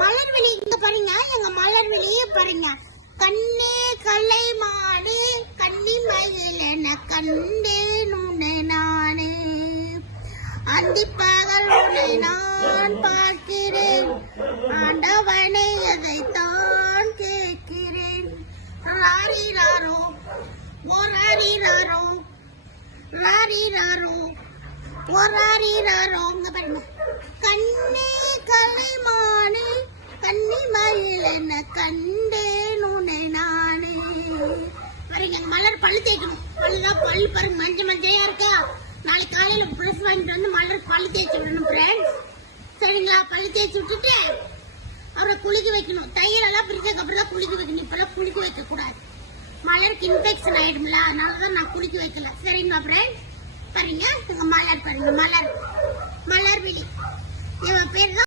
மலர்விழி இங்க பாருங்க, எங்க மலர்விழியே பாருங்க. கண்ணே கலை மாடு கண்ணி மயில் என கண்டேன் உன்னை நானே, அந்திப்பகல் உன்னை நான் பார்க்கிறேன், ஆண்டவனை எதைத்தான் கேட்கிறேன். ராரிராரோ ஓராரிராரோ ராரிராரோ ஓராரிராரோ. இங்க பாருங்க, கண்ணே கலைமானே கண்ணி மயில் என்ன கண்டேன் உன்னை நானே. பாருங்க, மலர் பல்லு தேய்க்கணும். பல்லுதான் பல்லு பாருங்க, மஞ்சள் மஞ்சளையா இருக்கா. நாளைக்கு காலையில ப்ரெஸ் வாங்கிட்டு வந்து மலர் பல்லு தேய்ச்சி விடணும் ஃப்ரெண்ட்ஸ். சரிங்களா? பல்லு தேய்ச்சி விட்டுட்டு அவரை குளிக்க வைக்கணும். தையலெல்லாம் பிரிச்சதுக்கு அப்புறம் தான் குளிக்க வைக்கணும். இப்பெல்லாம் குளிக்க வைக்க கூடாது, மலருக்கு இன்ஃபெக்ஷன் ஆயிடும்ல. அதனாலதான் நான் குளிக்க வைக்கல. சரிங்களா ஃப்ரெண்ட்ஸ்? பாருங்க, எங்க மலர் பாருங்க, மலர் மலர்விழி. இவன் பேர் தான்